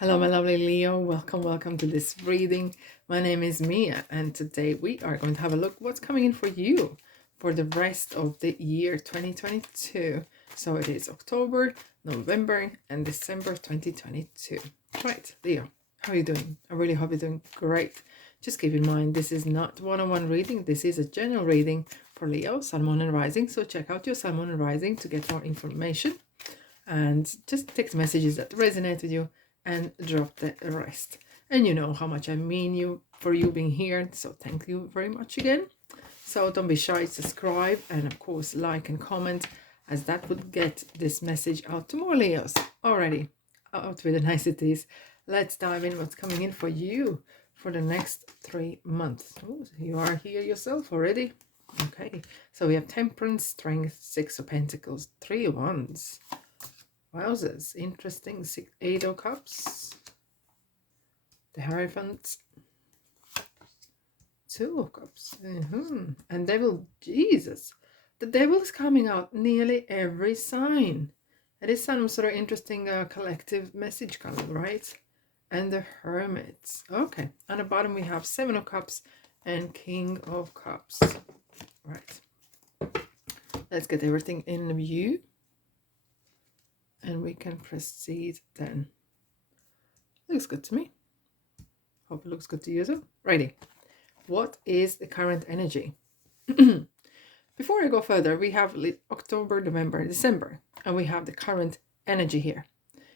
Hello, my lovely Leo. Welcome to this reading. My name is Mia, and today we are going to have a look what's coming in for you for the rest of the year 2022. So it is October, November, and December 2022. Right, Leo, how are you doing? I really hope you're doing great. Just keep in mind, this is not one-on-one reading. This is a general reading for Leo, Sun, Moon, and Rising. So check out your Sun, Moon, and Rising to get more information. And just take the messages that resonate with you and drop the rest. And you know how much I mean you for you being here, so thank you very much again. So don't be shy, subscribe, and of course like and comment, as that would get this message out to more Leos. Alrighty, out with the niceties. Let's dive in what's coming in for you for the next 3 months. Ooh, you are here yourself already. Okay, so we have Temperance, Strength, Six of Pentacles, Three of Wands. Wowzers, interesting. Eight of Cups, the Hierophant, Two of Cups, and Devil. Jesus, the Devil is coming out nearly every sign. It is some sort of interesting collective message coming, right? And the Hermit. Okay, on the bottom we have Seven of Cups and King of Cups. Right, let's get everything in view. And we can proceed then. Looks good to me. Hope it looks good to you too. Righty. What is the current energy? Before I go further, we have October, November, December, and we have the current energy here.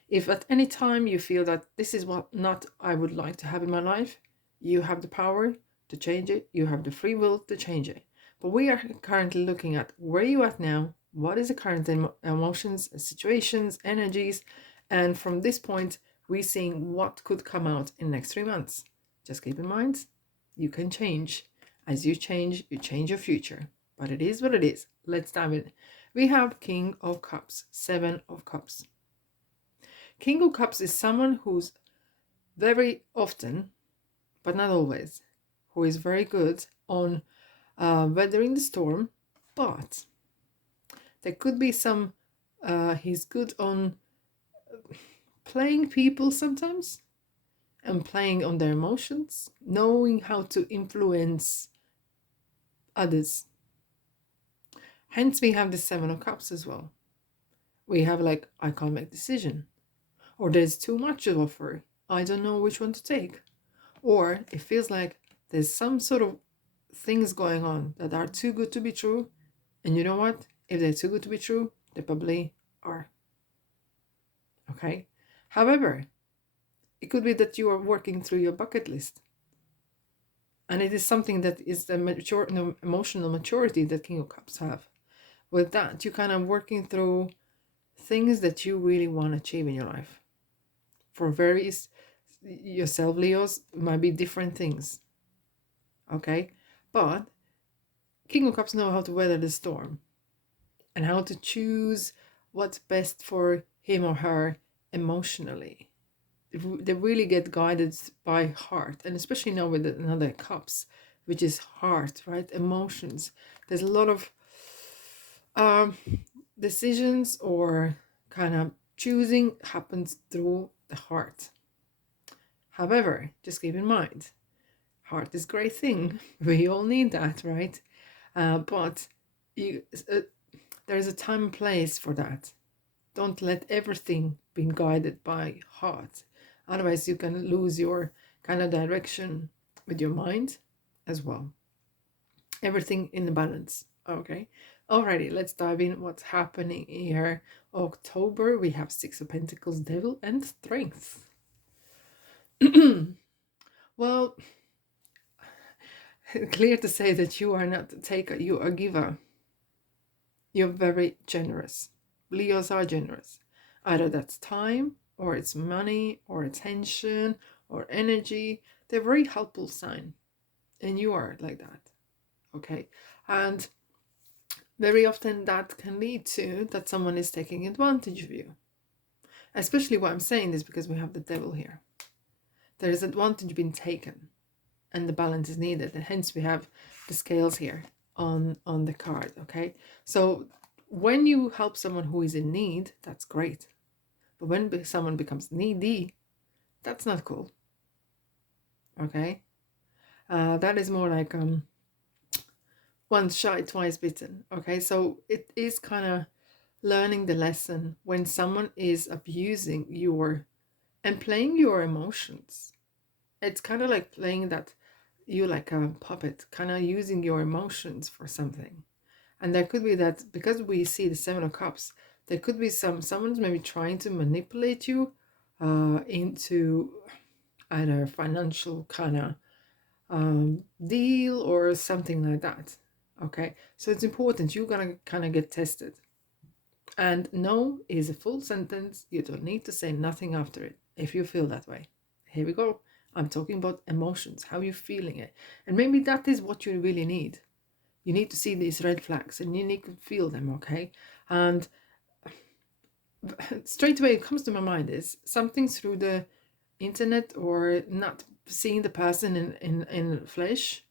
If at any time you feel that this is what not I would like to have in my life, you have the power to change it. You have the free will to change it. But we are currently looking at where you at now. What is the current emotions, situations, energies, and from this point, we're seeing what could come out in the next 3 months. Just keep in mind, you can change. As you change your future. But it is what it is. Let's dive in. We have King of Cups, Seven of Cups. King of Cups is someone who's very often, but not always, who is very good on weathering the storm, but there could be some, he's good on playing people sometimes and playing on their emotions, knowing how to influence others. Hence, we have the Seven of Cups as well. We have like, I can't make decision, or there's too much to offer. I don't know which one to take. Or it feels like there's some sort of things going on that are too good to be true. And you know what? If they're too good to be true, they probably are. Okay? However, it could be that you are working through your bucket list. And it is something that is the emotional maturity that King of Cups have. With that, you're kind of working through things that you really want to achieve in your life. For various yourself, Leos, might be different things. Okay? But King of Cups know how to weather the storm and how to choose what's best for him or her emotionally. They really get guided by heart, and especially now with another Cups, which is heart, right? Emotions. There's a lot of decisions or kind of choosing happens through the heart. However, just keep in mind, heart is a great thing. We all need that, right? But there's a time and place for that. Don't let everything be guided by heart. Otherwise, you can lose your kind of direction with your mind as well. Everything in the balance. Okay. Alrighty, let's dive in what's happening here. October, we have Six of Pentacles, Devil, and Strength. Well, clear to say that you are not a taker, you are a giver. You're very generous. Leos are generous. Either that's time, or it's money, or attention, or energy. They're a very helpful sign. And you are like that. Okay? And very often that can lead to that someone is taking advantage of you. Especially what I'm saying is because we have the Devil here. There is advantage being taken. And the balance is needed. And hence we have the scales here on the card. Okay? So when you help someone who is in need, that's great. But when someone becomes needy, That's not cool. Okay. That is more like once shy, twice bitten. Okay, so it is kind of learning the lesson when someone is abusing your and playing your emotions. It's kind of like playing that you like a puppet, kind of using your emotions for something. And there could be that because we see the Seven of Cups, there could be someone's maybe trying to manipulate you into either financial kind of deal or something like that. Okay, so it's important you're gonna kind of get tested. And no is a full sentence. You don't need to say nothing after it if you feel that way. Here we go. I'm talking about emotions, how you're feeling it. And maybe that is what you really need. You need to see these red flags and you need to feel them, okay? And straight away, it comes to my mind is something through the internet or not seeing the person in flesh.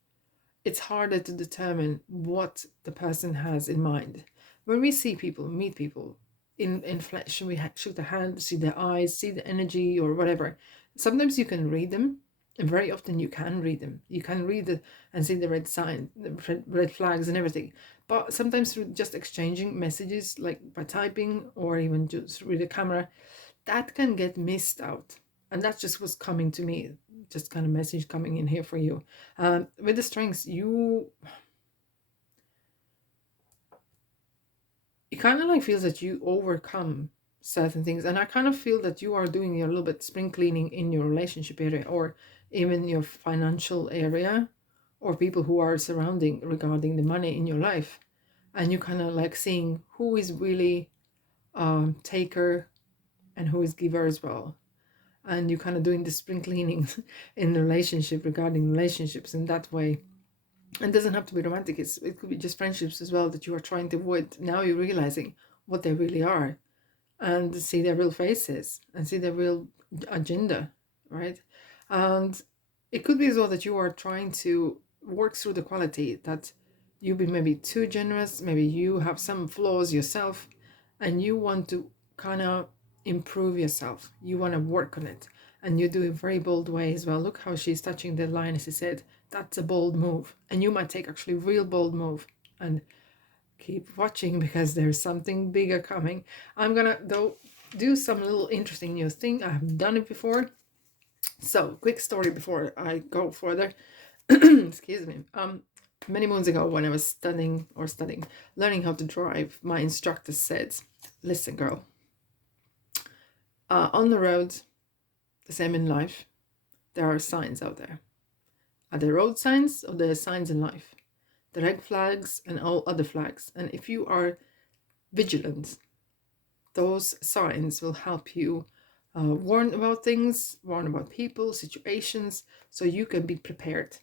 It's harder to determine what the person has in mind. When we see people, meet people in flesh, and we shoot their hand, see their eyes, see the energy or whatever, sometimes you can read them, and very often you can read them. You can read it and see the red sign, the red flags and everything. But sometimes through just exchanging messages, like by typing or even just through the camera, that can get missed out. And that's just what's coming to me, just kind of message coming in here for you. With the strengths, it kind of like feels that you overcome certain things, and I kind of feel that you are doing a little bit spring cleaning in your relationship area or even your financial area or people who are surrounding regarding the money in your life, and you kind of like seeing who is really taker and who is giver as well, and you kind of doing the spring cleaning in the relationship regarding relationships in that way. It doesn't have to be romantic. It could be just friendships as well that you are trying to avoid. Now you're realizing what they really are and see their real faces and see their real agenda, right? And it could be as well that you are trying to work through the quality that you've been maybe too generous, maybe you have some flaws yourself, and you want to kind of improve yourself. You want to work on it. And you do it very bold way as well. Look how she's touching the line, as he said. That's a bold move. And you might take actually real bold move. And keep watching because there's something bigger coming. I'm gonna though do some little interesting new thing. I haven't done it before. So quick story before I go further. Excuse me. Many moons ago when I was studying, learning how to drive, my instructor said, listen girl, on the road, the same in life, there are signs out there. Are there road signs or there are signs in life? The red flags and all other flags. And if you are vigilant, those signs will help you warn about things, warn about people, situations, so you can be prepared.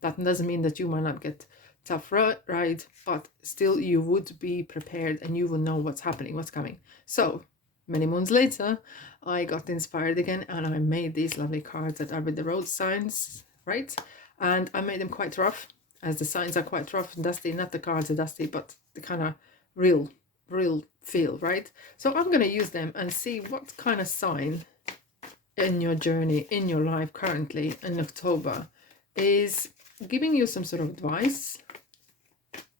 That doesn't mean that you might not get tough ride, but still you would be prepared and you will know what's happening, what's coming. So many moons later, I got inspired again and I made these lovely cards that are with the road signs, right? And I made them quite rough, as the signs are quite rough and dusty. Not the cards are dusty, but the kind of real feel, right? So I'm going to use them and see what kind of sign in your journey, in your life currently in October is giving you some sort of advice.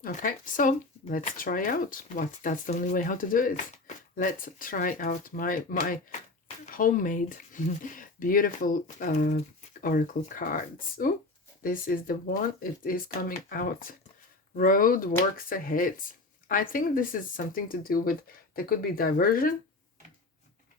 Okay, so let's try out that's the only way how to do it. Let's try out my homemade beautiful oracle cards. Oh, this is the one. It is coming out. Road works ahead. I think this is something to do with, there could be diversion.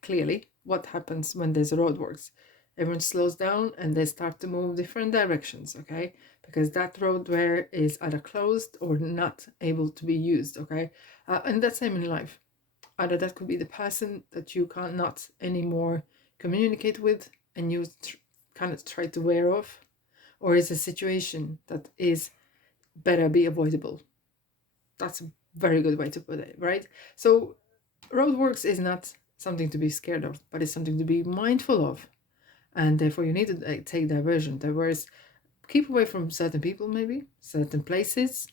Clearly, what happens when there's roadworks? Everyone slows down and they start to move different directions, okay? Because that roadway is either closed or not able to be used, okay? And that's same in life. Either that could be the person that you cannot anymore communicate with and you kind of try to wear off, or is a situation that is better be avoidable. That's a very good way to put it, right? So roadworks is not something to be scared of, but it's something to be mindful of. And therefore you need to take diversion. Whereas keep away from certain people, maybe, certain places,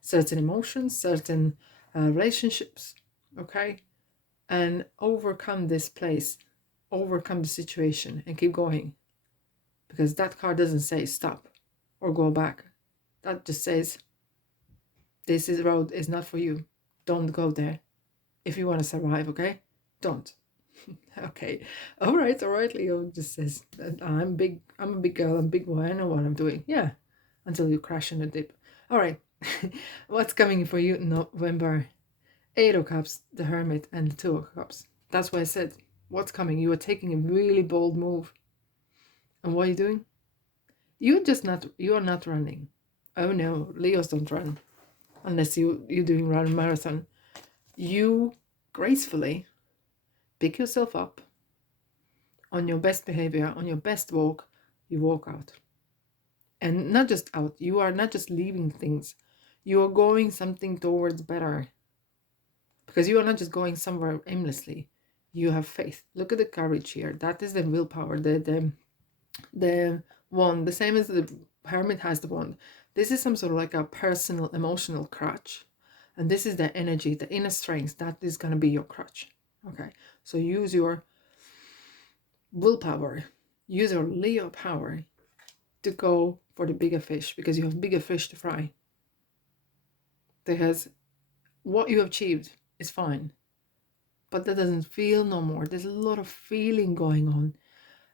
certain emotions, certain relationships, okay? And overcome this place overcome the situation and keep going. Because that card doesn't say stop or go back. That just says, this road is not for you. Don't go there. If you want to survive, okay? Don't. Okay. All right, Leo just says, I'm a big girl, I'm a big boy, I know what I'm doing. Yeah. Until you crash in a dip. All right. What's coming for you in November? 8 of Cups, the Hermit, and the 2 of Cups. That's why I said, what's coming? You are taking a really bold move. And what are you doing? You are not running. Oh no, Leos don't run. Unless you're doing run marathon. You gracefully pick yourself up on your best behavior, on your best walk, you walk out. And not just out, you are not just leaving things, you are going something towards better. Because you are not just going somewhere aimlessly, you have faith. Look at the courage here. That is the willpower, the wand, the same as the Hermit has the wand. This is some sort of like a personal emotional crutch. And this is the energy, the inner strength, that is going to be your crutch. Okay, so use your willpower, use your Leo power to go for the bigger fish, because you have bigger fish to fry. Because what you have achieved is fine, but that doesn't feel no more. There's a lot of feeling going on.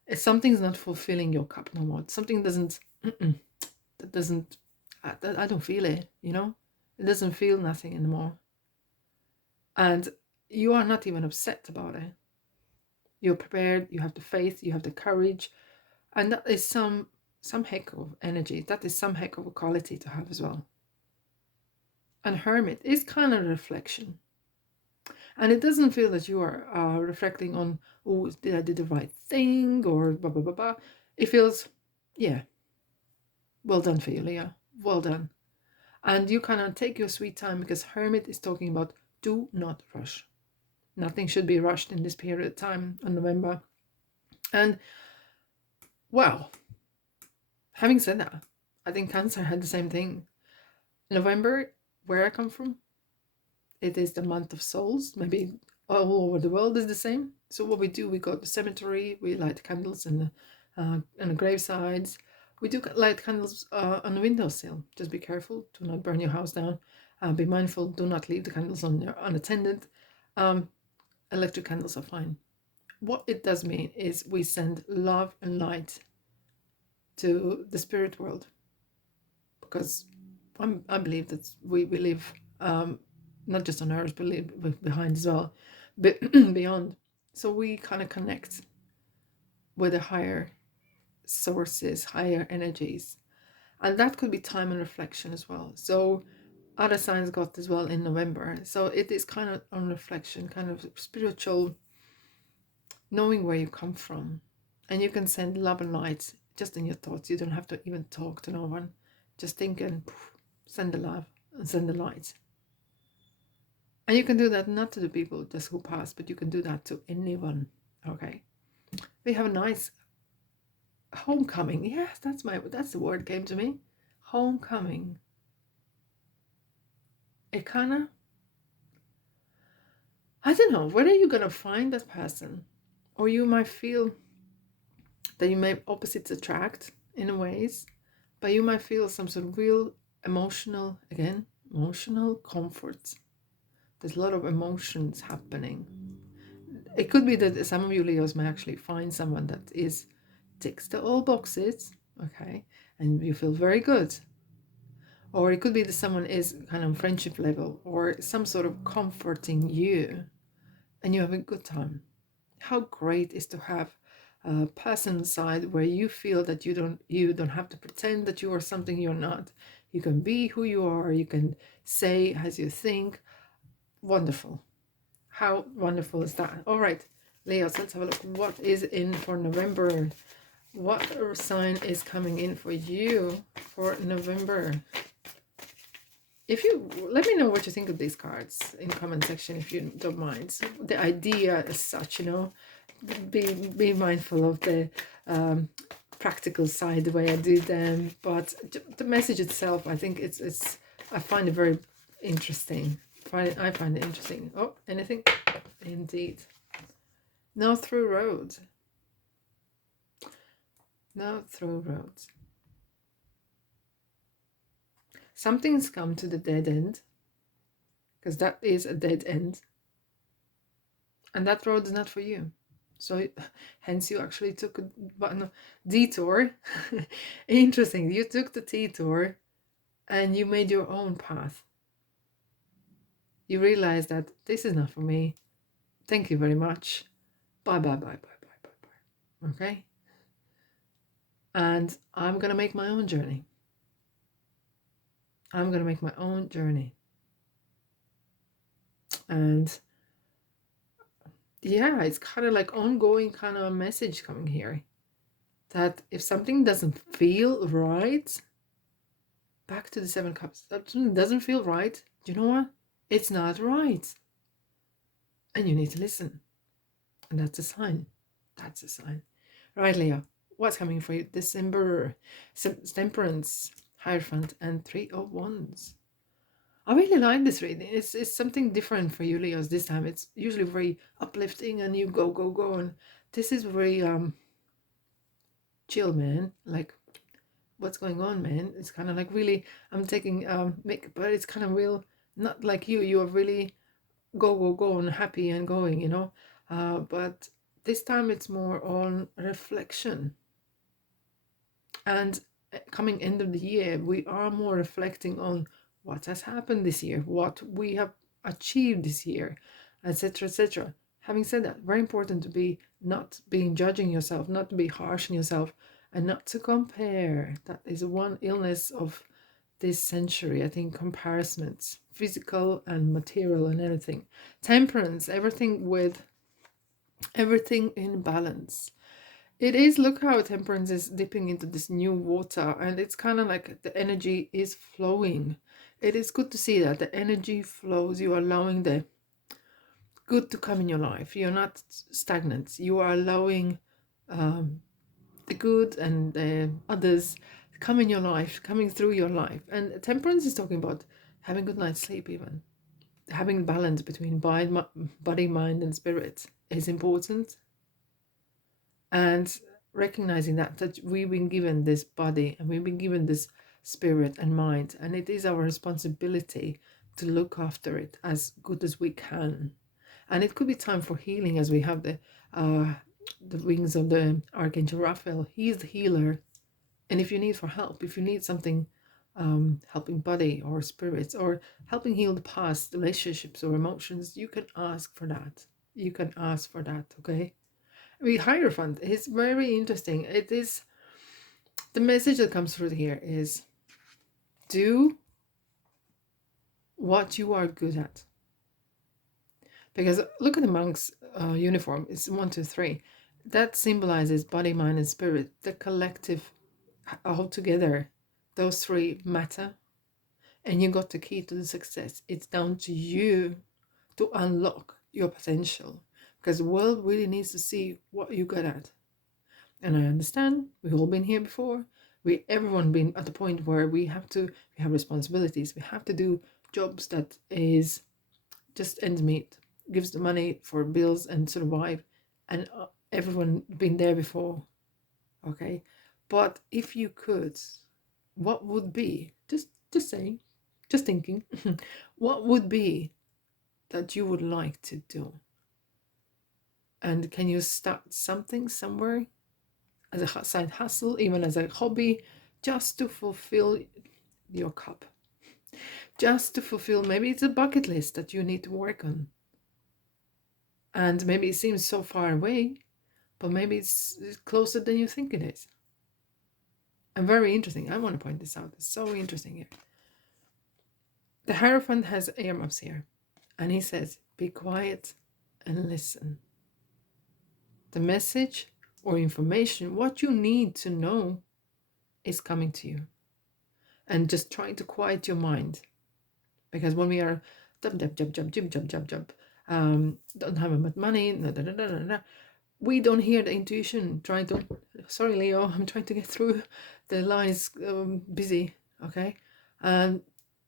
If something's not fulfilling your cup no more, something doesn't, that doesn't, I don't feel it, you know? It doesn't feel nothing anymore. And you are not even upset about it. You're prepared, you have the faith, you have the courage, and that is some heck of energy. That is some heck of a quality to have as well. And Hermit is kind of a reflection. And it doesn't feel that you are reflecting on, oh, did I do the right thing, or blah, blah, blah, blah. It feels, yeah, well done for you, Leah. Well done. And you kind of take your sweet time, because Hermit is talking about do not rush. Nothing should be rushed in this period of time in November. And, wow, having said that, I think Cancer had the same thing. November, where I come from, it is the month of souls. Maybe all over the world is the same. So what we do, we go to the cemetery, we light candles on the gravesides. We do light candles on the windowsill. Just be careful, do not burn your house down. Be mindful, do not leave the candles on unattended. Electric candles are fine. What it does mean is we send love and light to the spirit world, because I believe that we live not just on earth, but live behind as well, but beyond. So we kind of connect with the higher sources, higher energies, and that could be time and reflection as well. So other signs got as well in November. So it is kind of on reflection, kind of spiritual, knowing where you come from. And you can send love and light just in your thoughts. You don't have to even talk to no one. Just think and send the love and send the light. And you can do that not to the people just who pass, but you can do that to anyone. Okay. We have a nice homecoming. Yes, that's the word came to me. Homecoming. It kind of, I don't know, whether you're going to find that person, or you might feel that you may opposites attract in a ways, but you might feel some sort of real emotional comfort. There's a lot of emotions happening. It could be that some of you Leos may actually find someone that ticks the all boxes, okay, and you feel very good. Or it could be that someone is kind of friendship level, or some sort of comforting you, and you have a good time. How great is to have a person side where you feel that you don't have to pretend that you are something you're not. You can be who you are. You can say as you think. Wonderful. How wonderful is that? All right, Leos, let's have a look. What is in for November? What sign is coming in for you for November? If you let me know what you think of these cards in the comment section, if you don't mind. So the idea as such, be mindful of the practical side, the way I do them, but the message itself, I think I find it very interesting. I find it interesting. Oh, anything? Indeed. No through roads. No through roads. Something's come to the dead end, because that is a dead end, and that road is not for you. So hence you actually took a detour. Interesting. You took the detour and you made your own path. You realized that this is not for me. Thank you very much. Bye, bye, bye, bye, bye, bye, bye. Okay? And I'm going to make my own journey. I'm going to make my own journey. And yeah, it's kind of like ongoing kind of message coming here. That if something doesn't feel right, back to the 7 cups, that something doesn't feel right, do you know what? It's not right. And you need to listen. And that's a sign. That's a sign. Right, Leo. What's coming for you? December, Temperance, Hierophant, and 3 of Wands. I really like this reading. It's something different for you, Leos, this time. It's usually very uplifting and you go, go, go. And this is very chill, man. Like, what's going on, man? It's kind of like really, I'm taking, but it's kind of real, not like you are really go, go, go and happy and going, you know. But this time it's more on reflection. And coming end of the year, we are more reflecting on what has happened this year, what we have achieved this year, etc., etc. Having said that, very important to be not being judging yourself, not to be harsh on yourself, and not to compare. That is one illness of this century, I think. Comparisons, physical and material and anything. Temperance, everything in balance. It is, look how Temperance is dipping into this new water, and it's kind of like the energy is flowing. It is good to see that the energy flows. You are allowing the good to come in your life. You're not stagnant. You are allowing the good and the others come in your life, coming through your life. And Temperance is talking about having good night's sleep, even having balance between body, mind, and spirit is important. And recognizing that we've been given this body and we've been given this spirit and mind, and it is our responsibility to look after it as good as we can. And it could be time for healing, as we have the wings of the Archangel Raphael. He's the healer. And if you need for help, if you need something, helping body or spirits, or helping heal the past relationships or emotions, you can ask for that. You can ask for that, okay? The Hierophant is very interesting. It is, the message that comes through here is do what you are good at. Because look at the monk's uniform. It's 1, 2, 3. That symbolizes body, mind, and spirit. The collective all together. Those three matter. And you got the key to the success. It's down to you to unlock your potential. Because the world really needs to see what you're good at. And I understand, we've all been here before. Everyone been at the point where we have responsibilities. We have to do jobs that is just ends meet, gives the money for bills and survive. And everyone been there before, okay? But if you could, what would be, just saying, just thinking, what would be that you would like to do? And can you start something somewhere? As a side hustle, even as a hobby, just to fulfill your cup. Just to fulfill, maybe it's a bucket list that you need to work on. And maybe it seems so far away, but maybe it's closer than you think it is. And very interesting. I want to point this out. It's so interesting here. The Hierophant has earmuffs here. And he says, be quiet and listen. The message or information, what you need to know, is coming to you. And just trying to quiet your mind. Because when we are don't have enough money, we don't hear the intuition trying to, sorry Leo, I'm trying to get through, the line is busy, okay? And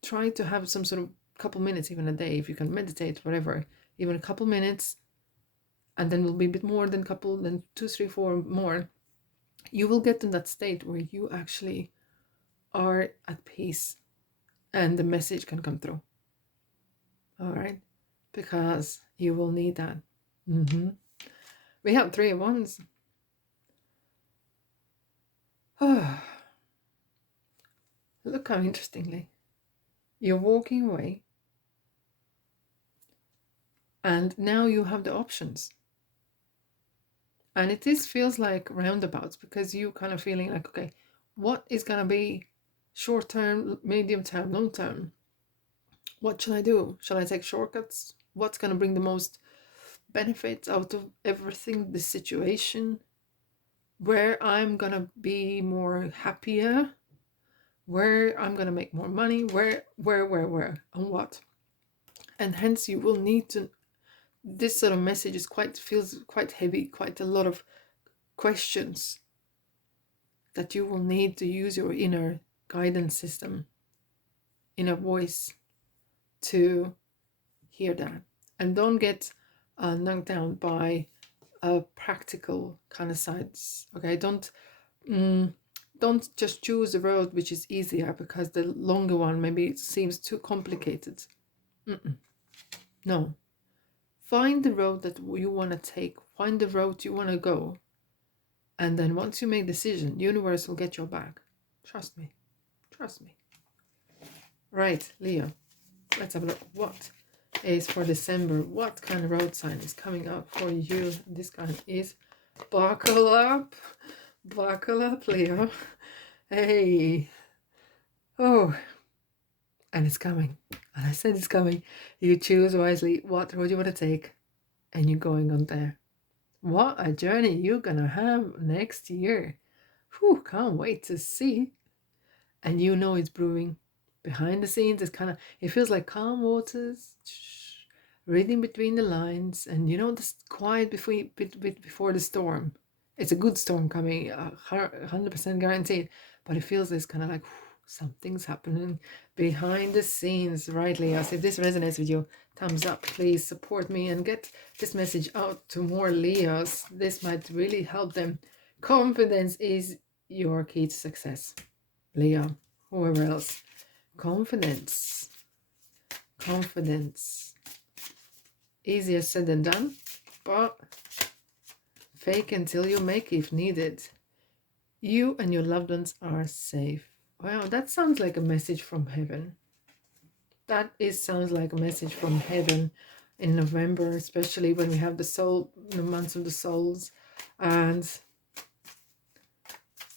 try to have some sort of couple minutes, even a day, if you can meditate, whatever, even a couple minutes, and then will be a bit more than couple, then 2, 3, 4 more, you will get in that state where you actually are at peace and the message can come through. All right, because you will need that. We have 3 of Wands. Look how interestingly you're walking away, and now you have the options. And it feels like roundabouts, because you kind of feeling like, okay, what is going to be short term, medium term, long term? What should I do? Shall I take shortcuts? What's going to bring the most benefits out of everything, the situation? Where I'm going to be more happier? Where I'm going to make more money? Where, and what? And hence you will need to, this sort of message is feels quite heavy, quite a lot of questions that you will need to use your inner guidance system, inner voice, to hear that. And don't get knocked down by practical kind of sides. Okay, don't just choose a road which is easier because the longer one maybe seems too complicated. No, find the road that you want to take, find the road you want to go, and then once you make a decision, universe will get your back. Trust me. Right, Leo, let's have a look. What is for December? What kind of road sign is coming up for you? This kind is buckle up, Leo. Hey, oh, and it's coming. And I said it's coming. You choose wisely what road you want to take, and you're going on there. What a journey you're gonna have next year. Whew, can't wait to see. And you know it's brewing. Behind the scenes, it feels like calm waters, reading between the lines, and this quiet before the storm. It's a good storm coming, 100% guaranteed, but it feels this kind of like something's happening behind the scenes, right, Leo? So if this resonates with you, thumbs up, please support me and get this message out to more Leos. This might really help them. Confidence is your key to success, Leo, whoever else. Confidence. Easier said than done, but fake until you make if needed. You and your loved ones are safe. Wow, that sounds like a message from heaven. Sounds like a message from heaven in November, especially when we have the months of the souls, and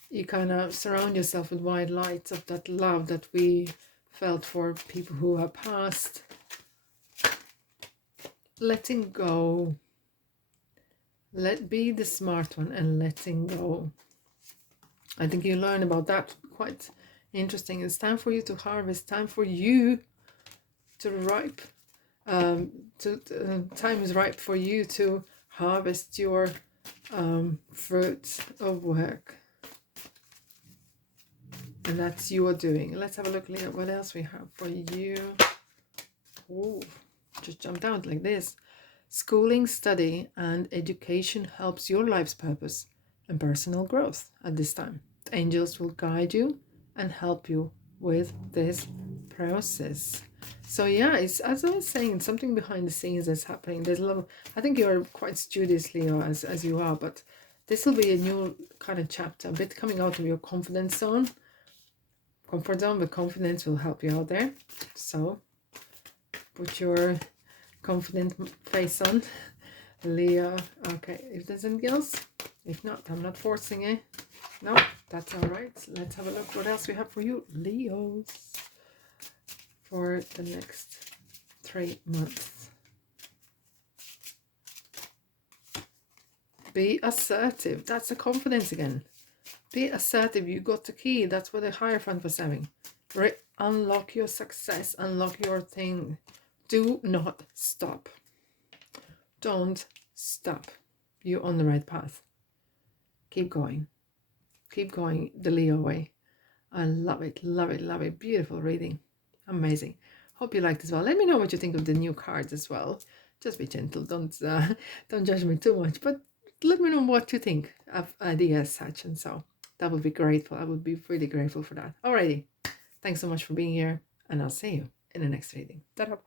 you kind of surround yourself with white lights of that love that we felt for people who have passed. Letting go. Be the smart one and letting go. I think you learn about that. Quite interesting. It's time for you to harvest, time for you to ripe. Time is ripe for you to harvest your fruit of work. And that's you are doing. Let's have a look, Leo. What else we have for you? Oh, just jumped out like this. Schooling, study, and education helps your life's purpose and personal growth at this time. The angels will guide you and help you with this process. So yeah, it's, as I was saying, something behind the scenes that's happening. There's a lot of, I think you're quite studious, Leo, as you are, but this will be a new kind of chapter, a bit coming out of your confidence zone. Comfort zone, but confidence will help you out there. So put your confident face on, Leo. Okay, if there's anything else, if not, I'm not forcing it. No, that's all right. Let's have a look what else we have for you, Leos, for the next 3 months. Be assertive. That's the confidence again. Be assertive. You got the key. That's what the Hierophant was saying. Unlock your success. Unlock your thing. Do not stop. Don't stop. You're on the right path. Keep going. Keep going the Leo way. I love it. Love it. Love it. Beautiful reading. Amazing. Hope you liked as well. Let me know what you think of the new cards as well. just be gentle. Don't judge me too much, but let me know what you think of ideas such, and so that would be grateful. I would be really grateful for that. Alrighty, thanks so much for being here, and I'll see you in the next reading. Ta-da!